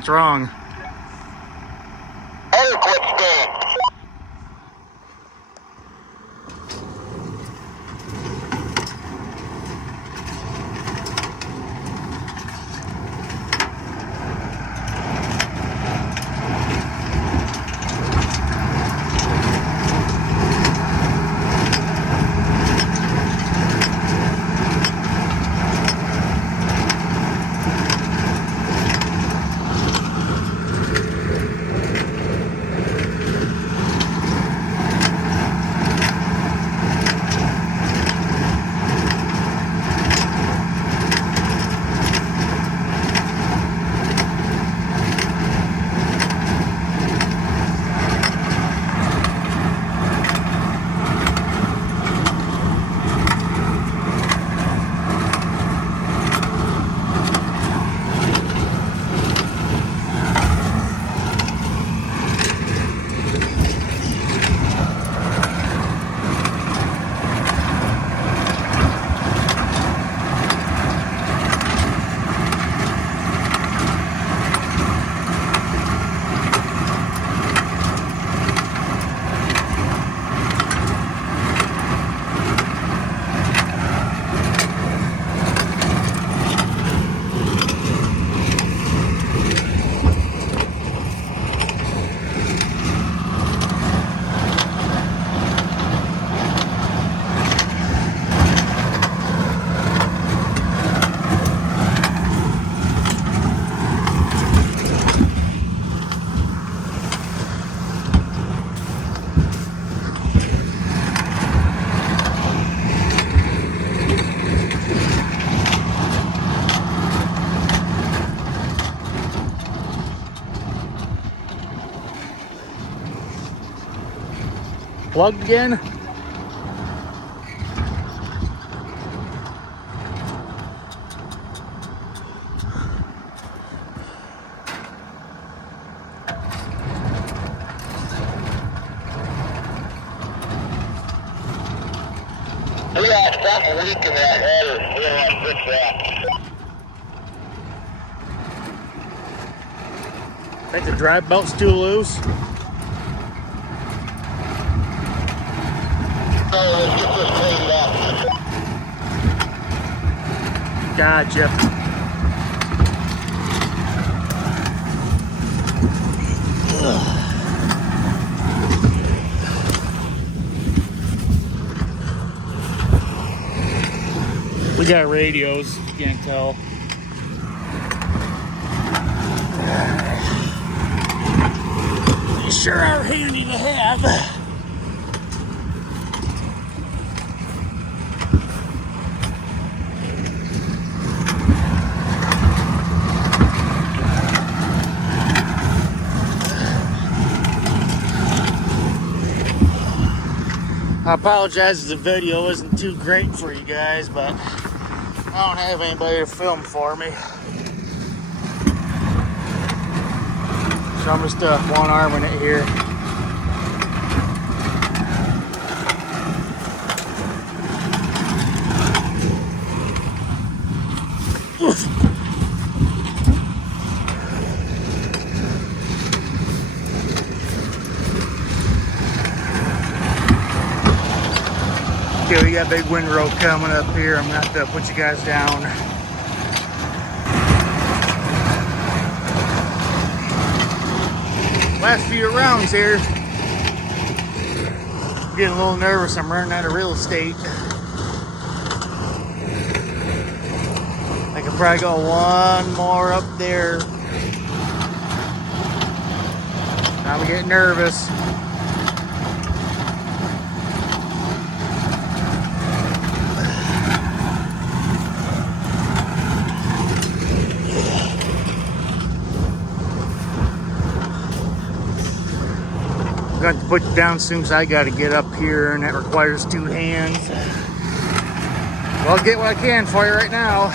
What's wrong? Hey, what's going? Plugged again? We got something leak in that header. We don't want to fix that. I think the drive belt's too loose. So let's get this cleaned up. Gotcha. We got radios, you can't tell. They sure are handy to have. I apologize if the video isn't too great for you guys, but I don't have anybody to film for me. So I'm just one-arming it here. Okay, we got a big windrow coming up here. I'm gonna have to put you guys down. Last few rounds here. I'm getting a little nervous. I'm running out of real estate. I could probably go one more up there. I'm getting nervous. I'm going to put you down soon because I got to get up here and that requires two hands. Well, I'll get what I can for you right now.